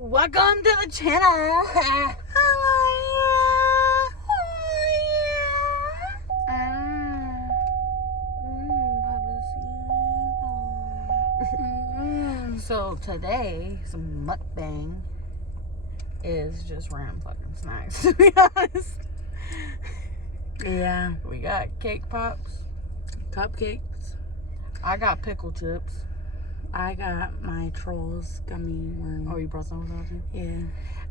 Welcome to the channel. How are you? So today, some mukbang is just random fucking snacks, to be honest. Yeah. We got cake pops, Cupcakes. I got pickle chips. I got my Trolls gummy worm. Oh, you brought some of those too? Yeah.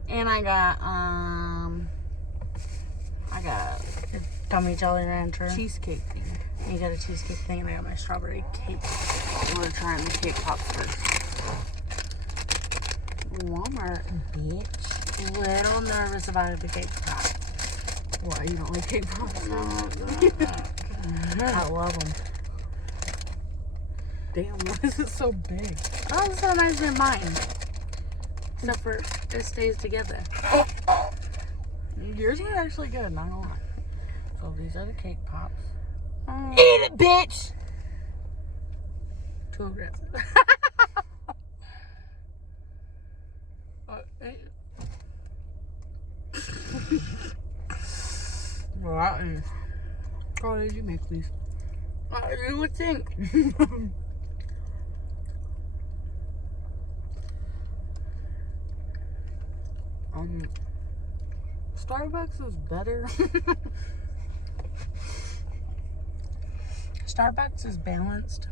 And I got Gummy Jolly Rancher. cheesecake thing. You got a cheesecake thing, and I got my strawberry cake. We're trying the cake pops first. Walmart, bitch. Little nervous about the cake pop. Why, you don't like cake pops? I love them. Damn, why is it so big? Oh, it's so nice than mine. Except for it stays together. Yours are actually good, not gonna lie. So these are the cake pops. Oh, Eat it, bitch! too aggressive. Well, that is. What did you make, please? You would think. Starbucks is better. Starbucks is balanced.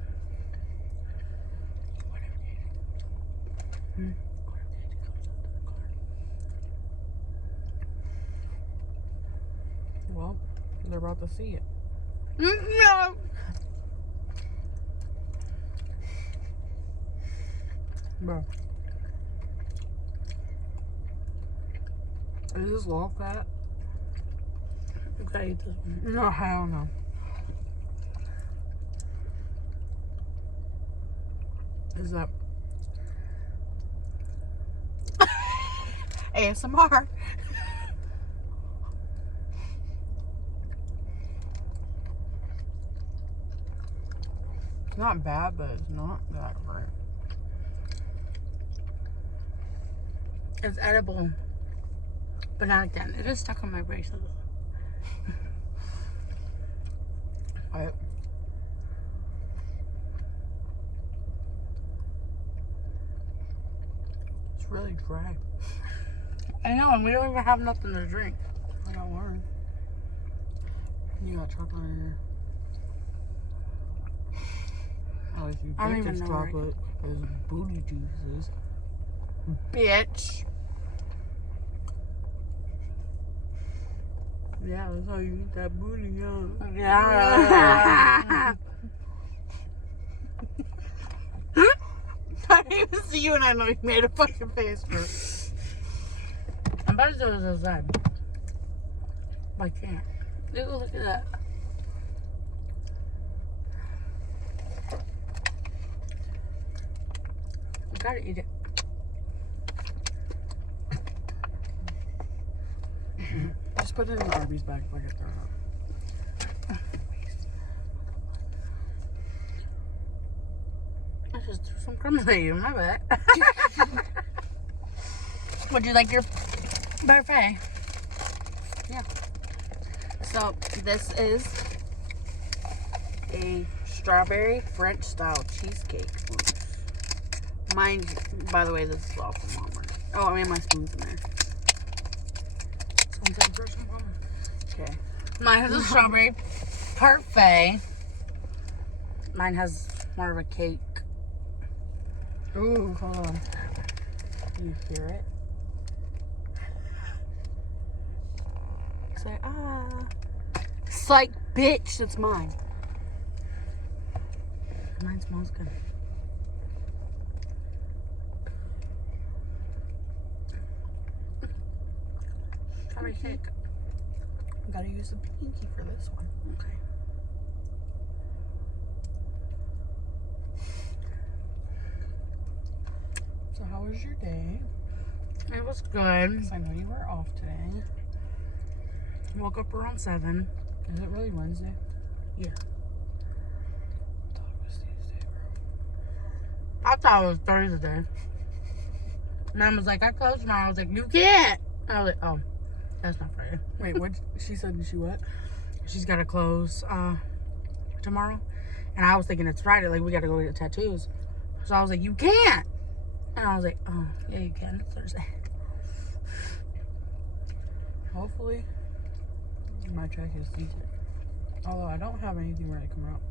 Well, they're about to see it. No. Bro. Is this low fat? You gotta eat this one. No, hell no. Is that ASMR? It's not bad, but it's not that great. It's edible, but not again. It is stuck on my bracelet. It's really dry. I know, and we don't even have nothing to drink. I got one. You got chocolate in here. Oh, if you I don't think even it's know where it chocolate, it's booty juices. Bitch. Yeah, that's how you eat that booty, huh? Yeah. I didn't even see you, and I know you made a fucking face for it. I'm about to do this outside. I can't. Look at that. You gotta eat it. Just put it in the Arby's bag if I get thrown up. I just threw some crumbs at you, my bad. Would you like your buffet? Yeah. So this is a strawberry French style cheesecake. Mine, by the way, this is all from Walmart. Oh, I mean my spoon's in there. Okay. Mine has a strawberry parfait. Mine has more of a cake. Ooh, hold on. You hear it? Say, ah. Psych, bitch, that's mine. Mine smells good. Strawberry cake. Gotta use the pinky for this one. Okay. So how was your day? It was good. Because I know you were off today. Woke up around 7. Is it really Wednesday? Yeah. I thought it was Tuesday, bro. I thought it was Thursday. Mom was like, I closed tomorrow. I was like, you can't. I was like, oh, that's not for you. Wait, what? She said she what? She's got to close tomorrow. And I was thinking it's Friday. Like, we got to go get tattoos. So I was like, you can't. And I was like, oh, yeah, you can. It's Thursday. Hopefully, my check is decent. Although I don't have anything ready to come out.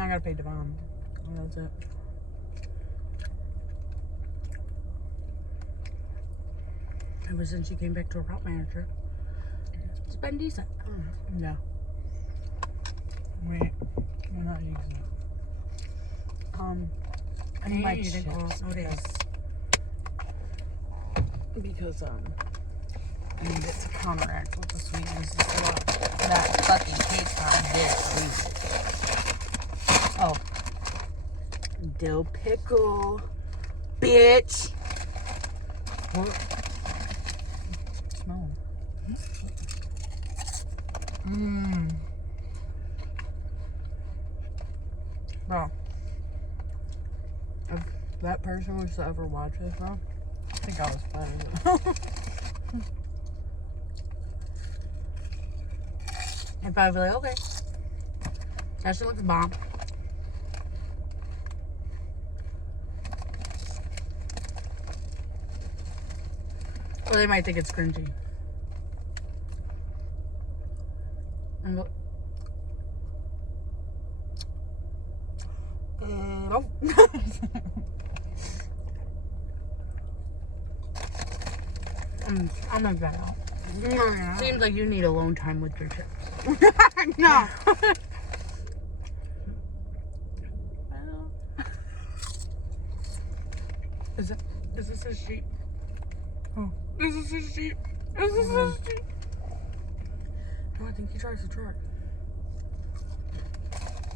I gotta pay Devon. That's it. Ever since she came back to a route manager, it's been decent. Yeah. Wait, we're not using it. I need my chips because I need it to counteract with the sweetness of that fucking cake I did. Oh, dill pickle, bitch. What? Smell. Bro, if that person was to ever watch this, bro, I think I was fired. I'd probably be like, okay. That shit looks bomb. Or they might think it's cringy. And go, nope. I'm not that out. Yeah. Seems like you need alone time with your chips. No. Is this a sheep? Oh. Is this a sheep? Is this a sheep? No, I think he tries to try.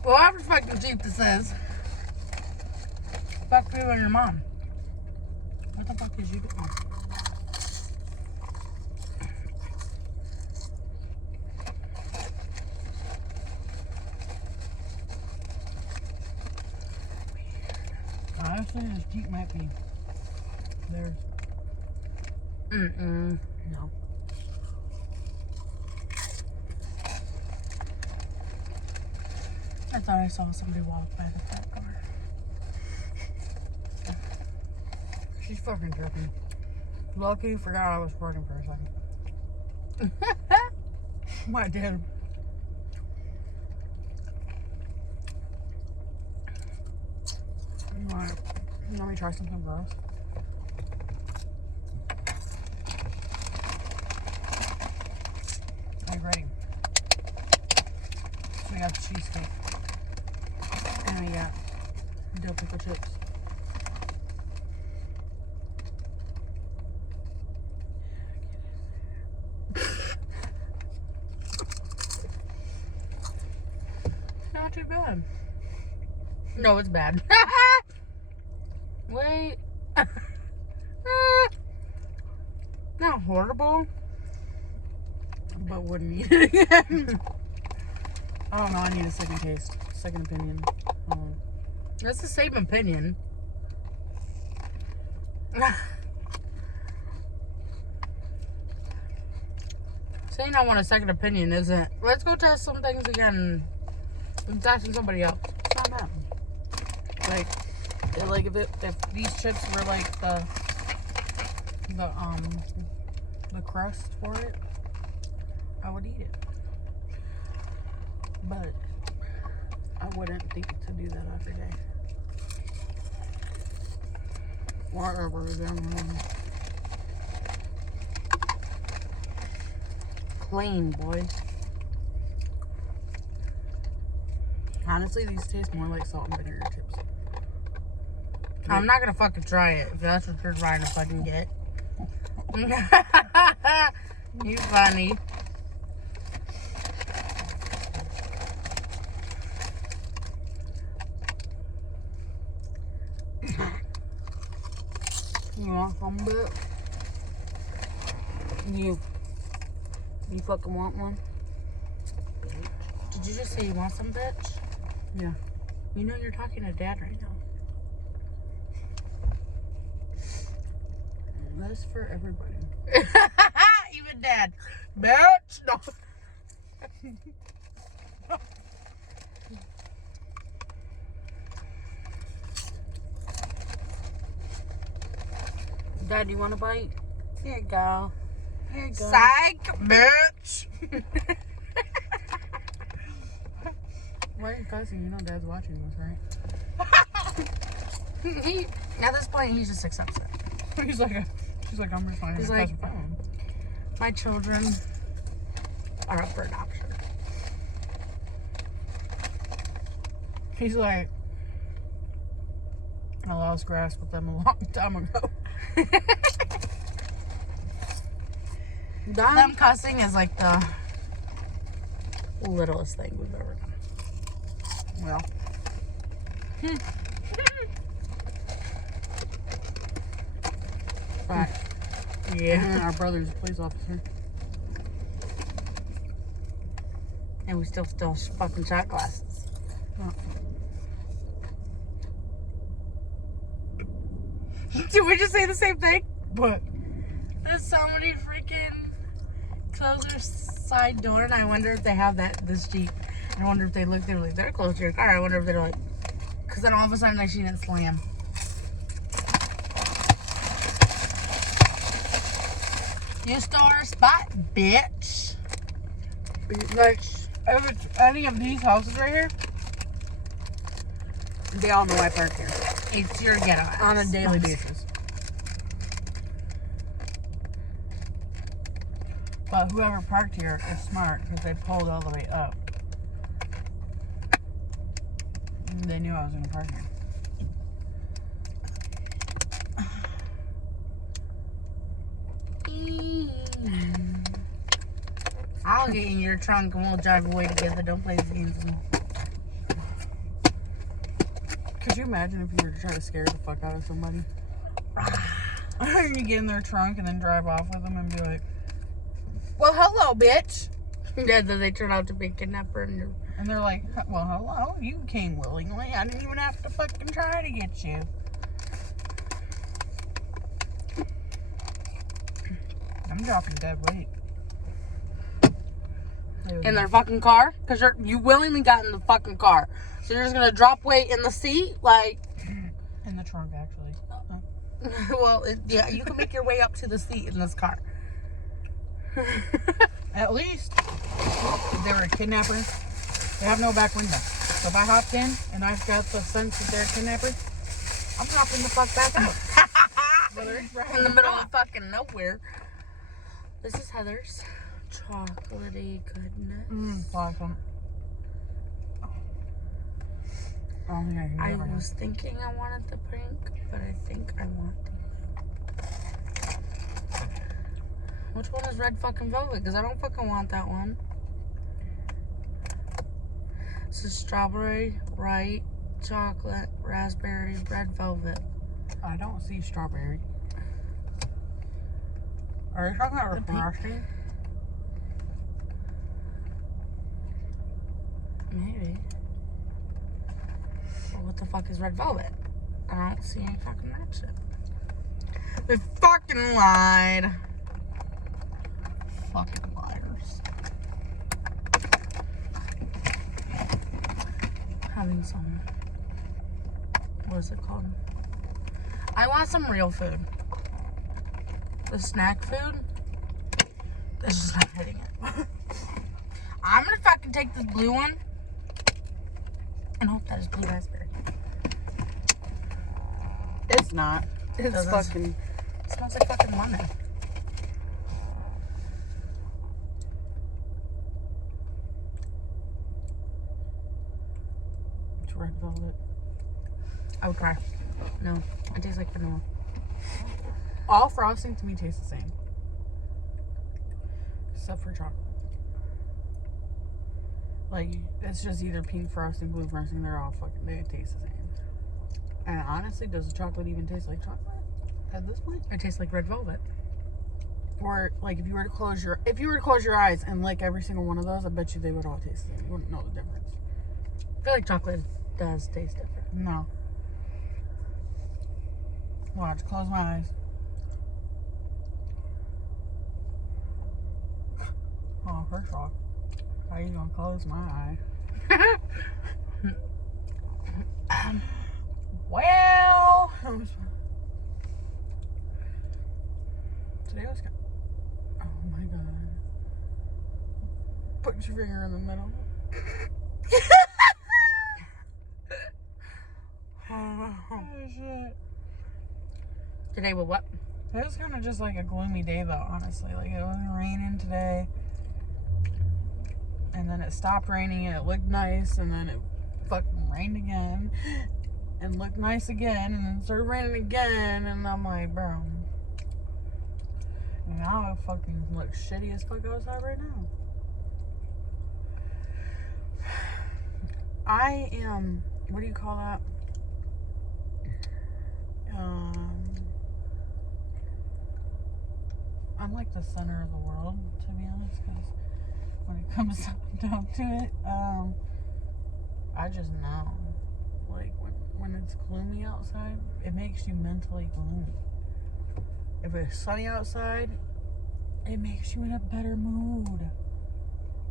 Well, whatever fucking sheep this is. Fuck you and your mom. What the fuck is you doing? Honestly, this Jeep might be theirs. No. I thought I saw somebody walk by the front car. She's fucking tripping. Lucky forgot I was recording for a second. I did. Alright. Let me try something gross. Are you ready? So we got cheesecake. And we got dill pickle chips. Not too bad. No, it's bad. Wait. Not horrible. But wouldn't eat it again. I don't know, I need a second taste. Second opinion. That's the same opinion. Saying I want a second opinion isn't. Let's go test some things again. I'm testing somebody else. It's not bad. Like if these chips were like the crust for it, I would eat it. But I wouldn't think to do that every day. Whatever again. Plain, boy. Honestly, these taste more like salt and vinegar chips. I'm not gonna fucking try it if that's what you're trying to fucking get. You funny. You want some bit? You fucking want one? Did you just say you want some, bitch? Yeah. You know you're talking to Dad right now. this for everybody. Even Dad. Bitch. No. Dad, you want a bite? Here you go. Here you go. Psych, bitch. Why are you cussing? You know Dad's watching this, right? At this point, he just accepts it. She's like, I'm responding. He's like, my children are up for adoption. He's like, I lost grasp with them a long time ago. Them cussing is like the littlest thing we've ever done. Well. But, Yeah. our brother's a police officer. And we still fucking shot glasses. Oh. Did we just say the same thing? But There's somebody freaking close their side door, and I wonder if they have this Jeep. And I wonder if they were like, they're close to your car. I wonder if they're like, because then all of a sudden I seen it slam. You stole our spot, bitch. like, if it's any of these houses right here, they all know I park here It's your ghetto ass. on a daily basis. But whoever parked here is smart because they pulled all the way up. And they knew I was going to park here. I'll get in your trunk and we'll drive away together. Don't play these games with me. Could you imagine if you were to try to scare the fuck out of somebody? You get in their trunk and then drive off with them and be like, well, hello, bitch. Yeah, then they turn out to be a kidnapper and And they're like, well, hello, you came willingly. I didn't even have to fucking try to get you. I'm dropping dead weight. in their fucking car, because you willingly got in the fucking car, so you're just gonna drop weight in the seat, like. In the trunk, actually. Well, yeah, you can make your way up to the seat in this car. At least, if they were a kidnapper, they have no back window. So if I hopped in and I've got the sense that they're a kidnapper, I'm dropping the fuck back out. In the middle of fucking nowhere. This is Heather's chocolatey goodness. Awesome. I don't think I can I get was thinking I wanted the pink, but I think I want the blue. Which one is red fucking velvet? Because I don't fucking want that one. This is strawberry, white, chocolate, raspberry, red velvet. I don't see strawberry. Are you talking about The pink? frosting? Maybe. But what the fuck is red velvet? I don't see any fucking that shit. They fucking lied. Fucking liars. Having some. What is it called? I want some real food. The snack food is just not hitting it. I'm gonna fucking take this blue one and hope that is blue raspberry. It's not. It's Doesn't- fucking. It smells like fucking lemon. It's red velvet. I would cry. No, it tastes like vanilla. All frosting to me tastes the same. Except for chocolate. Like, it's just either pink frosting, blue frosting. They're all fucking, they taste the same. And honestly, does the chocolate even taste like chocolate at this point? It tastes like red velvet. Or, like, if you were to close your eyes and lick every single one of those, I bet you they would all taste the same. You wouldn't know the difference. I feel like chocolate does taste different. No. Watch, close my eyes. First off, how you gonna close my eye? Well, today was kind. Oh my god! Put your finger in the middle. Oh shit! Today was what? It was kind of just like a gloomy day, though. Honestly, like it wasn't raining today, and then it stopped raining, and it looked nice, and then it fucking rained again. And looked nice again, and then started raining again, and I'm like, bro. Now it fucking looks shitty as fuck outside right now. I am, what do you call that? I'm like the center of the world, to be honest, because when it comes down to it, I just know. Like, when it's gloomy outside, it makes you mentally gloomy. If it's sunny outside, it makes you in a better mood.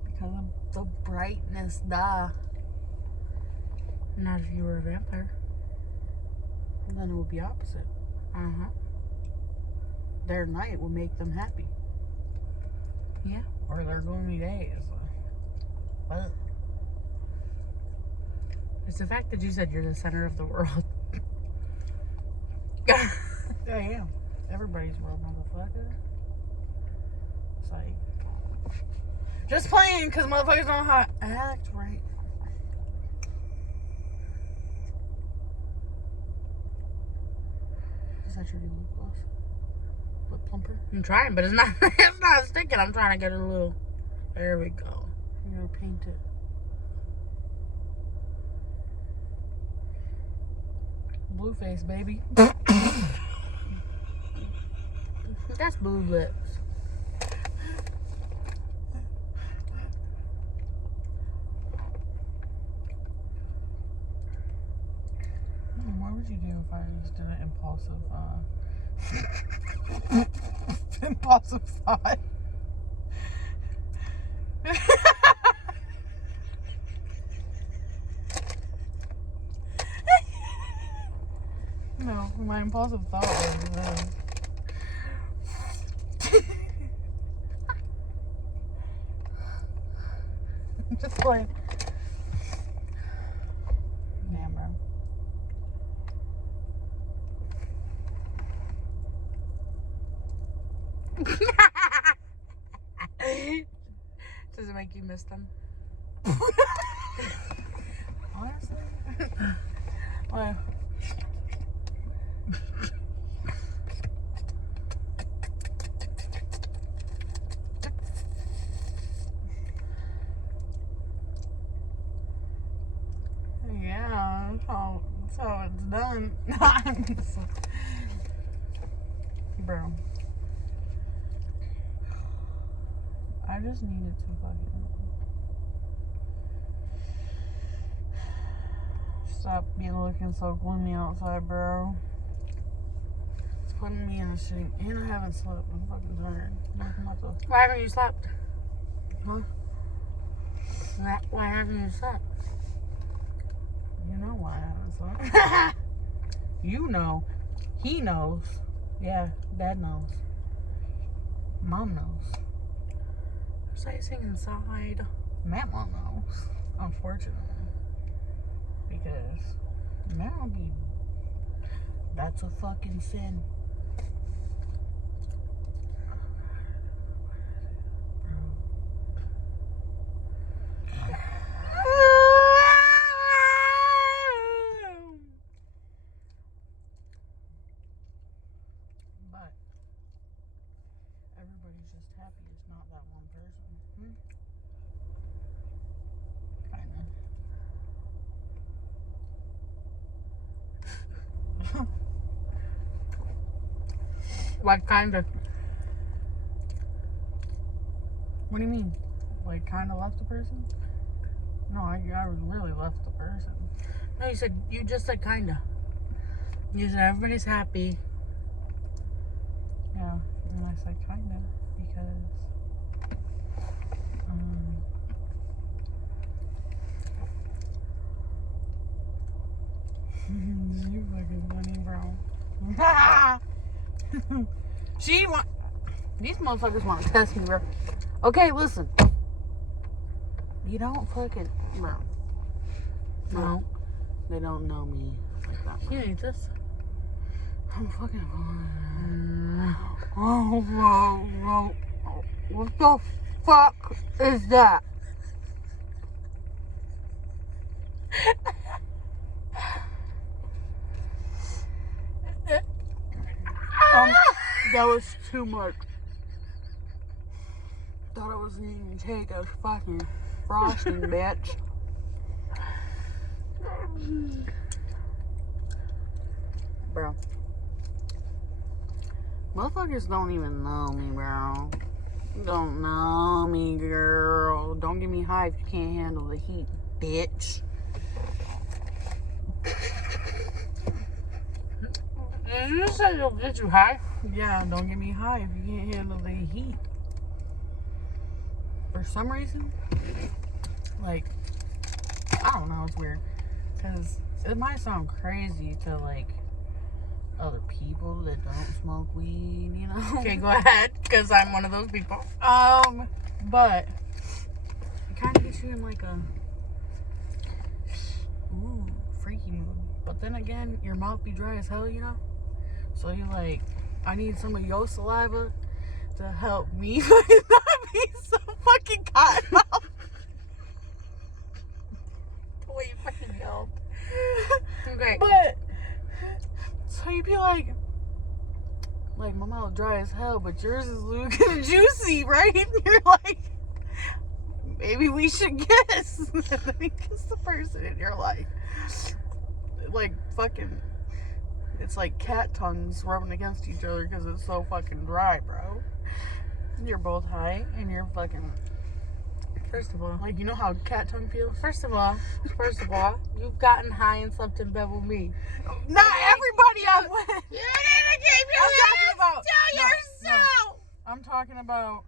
Because of the brightness, duh. Not if you were a vampire. Then it would be opposite. Uh-huh. Their night will make them happy. Yeah. Or their gloomy days. But It's the fact that you said you're the center of the world. yeah, I am. Everybody's world, motherfucker. It's like, just playing, because motherfuckers don't know how to act right. Is that your new lip gloss? Lip plumper? I'm trying, but it's not it's not sticking. I'm trying to get it a little. There we go. You're gonna paint it. Blue face, baby. That's blue lips. What would you do if I just did an impulsive thought? No, my impulsive thought was just playing. Damn, bro. Does it make you miss them? Honestly, well, yeah, that's how it's done. Bro, I just needed to fucking stop being looking so gloomy outside, bro. It's putting me in a shitty, and I haven't slept. I'm fucking tired. Why haven't you slept? Huh? Why haven't you slept? You know why I haven't slept. You know. He knows. Yeah, Dad knows. Mom knows. Slicing inside. Mama knows. Unfortunately. Because Mama be... That's a fucking sin. But everybody's just happy it's not that one person. Kinda. What kind of? What do you mean? Like, kinda left the person? No, I really left the person. No, you just said kinda. You said everybody's happy. Yeah, and I said kinda because You fucking funny, bro. These motherfuckers want to test me, bro. Okay, listen. You don't fucking, bro. No. They don't know me like that. You need this. I'm fucking. Oh, whoa. What the fuck is that? That was too much. Thought it was eating cake. I was fucking frosting, bitch. Bro. Motherfuckers don't even know me, bro. You don't know me, girl. Don't get me high if you can't handle the heat, bitch. Did you say you'll get you high? Yeah, don't get me high if you can't handle the heat. For some reason, like, I don't know, it's weird. Because it might sound crazy to, like, other people that don't smoke weed, you know? Okay, go ahead, because I'm one of those people. But it kind of gets you in, like, a freaky mood. But then again, your mouth be dry as hell, you know? So you're like, I need some of your saliva to help me not be so fucking cotton mouth. The way you fucking yelled. Okay. But, so you'd be like, my mouth dry as hell, but yours is looking juicy, right? And you're like, maybe we should kiss. And then you kiss the person and you're like fucking, it's like cat tongues rubbing against each other because it's so fucking dry, bro. You're both high and you're fucking. First of all, Like, you know how cat tongue feels? First of all, you've gotten high and slept in bed with me. Not everybody I'm with. You didn't keep your hands to yourself. I'm talking about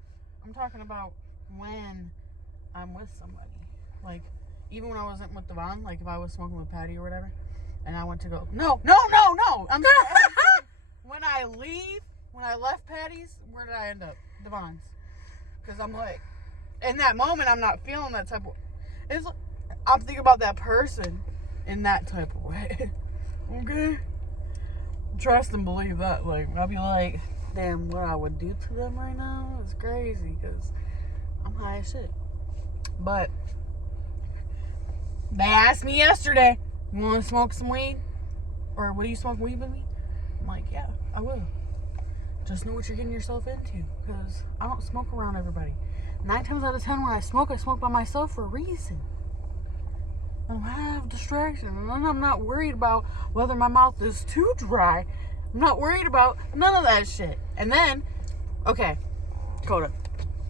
when I'm with somebody. Like, even when I wasn't with Devon, like if I was smoking with Patty or whatever, and I went to go, no. I'm when I left Patty's, where did I end up? Devon's. Because I'm like, in that moment, I'm not feeling that type of. I'm thinking about that person in that type of way. Okay? Trust and believe that. Like, I'll be like, damn, what I would do to them right now is crazy because I'm high as shit. But they asked me yesterday, you want to smoke some weed? Or will you smoke weed with me? I'm like, yeah, I will. Just know what you're getting yourself into because I don't smoke around everybody. 9 times out of 10 when I smoke by myself for a reason. I don't have distraction. And then I'm not worried about whether my mouth is too dry. I'm not worried about none of that shit. And then, okay, Coda,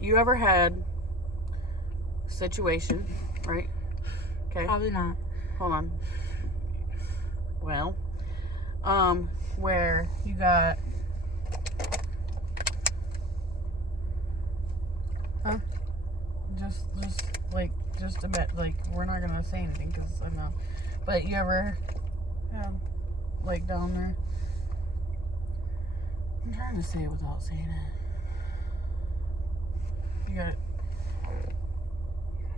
you ever had a situation, right? Okay. Probably not. Hold on. Well, where you got... Huh? Just a bit. Like, we're not gonna say anything because I know. But you ever have, like, down there? I'm trying to say it without saying it. You gotta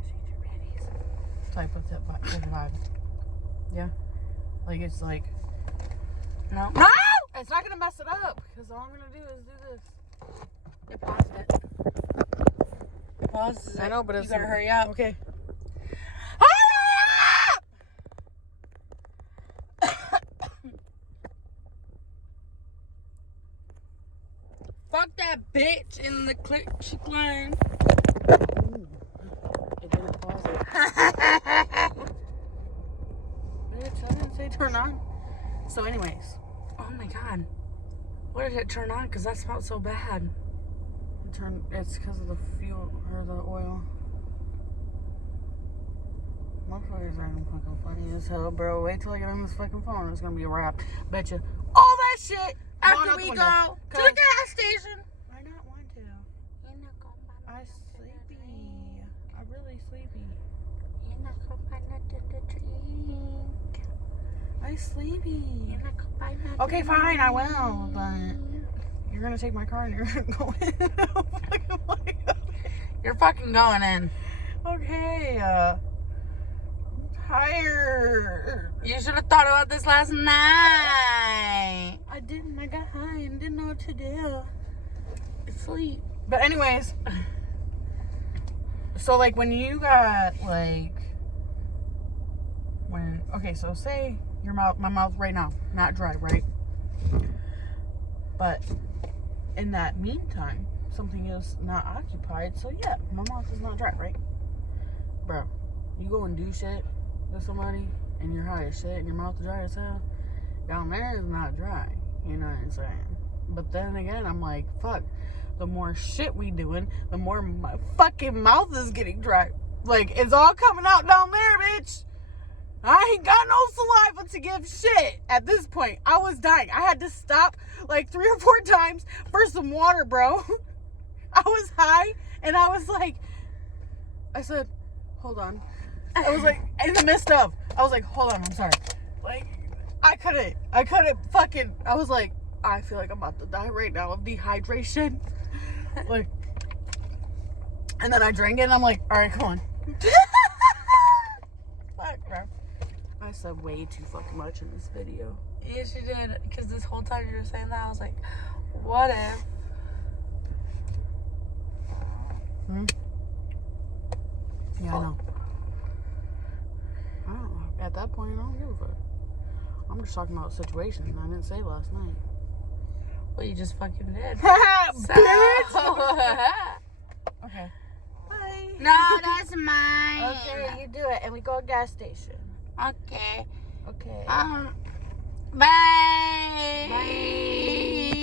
shake your panties. Type of vibe. Yeah? Like, it's like, no! It's not gonna mess it up because all I'm gonna do is do this. You paused it. Pause it. I know, but it's... You gotta hurry up. Okay. Fuck that bitch in the click line. It didn't pause it. Bitch, I didn't say turn on. So anyways. Oh my god. What did it turn on? Because that smelled so bad. It's because of the fuel or the oil. Motherfuckers are fucking funny as hell, bro. Wait till I get on this fucking phone. It's gonna be a wrap. Betcha. All that shit. After we go to the gas station. I don't want to. I'm sleepy. baby. You're not gonna buy nothing. Okay, fine, I will, but you're gonna take my car and you're gonna go in. You're fucking going in. Okay, I'm tired. You should have thought about this last night. I didn't. I got high and didn't know what to do. Sleep. But anyways, so like when you got like okay, so say my mouth right now not dry, right? But in that meantime, something is not occupied, so yeah, my mouth is not dry, right? Bro, you go and do shit with somebody and you're high as shit and your mouth is dry as hell, down there is not dry, you know what I'm saying? But then again, I'm like, fuck, the more shit we doing, the more my fucking mouth is getting dry. Like, it's all coming out down there, bitch. I ain't got no saliva to give shit at this point. I was dying. I had to stop like 3 or 4 times for some water, bro. I was high and I was like, I said, hold on. I was like, in the midst of, I was like, hold on, I'm sorry. Like, I couldn't fucking, I was like, I feel like I'm about to die right now of dehydration. Like, and then I drank it and I'm like, all right, come on. Fuck, bro. I said way too fucking much in this video. Yes, you did. Because this whole time you were saying that, I was like, what if? Yeah, I know. I don't know. At that point, I don't give a fuck. I'm just talking about the situation I didn't say last night. Well, you just fucking did. Bitch! Okay. Bye. No, that's mine. Okay, you do it, and we go to gas station. Okay. Okay. Bye.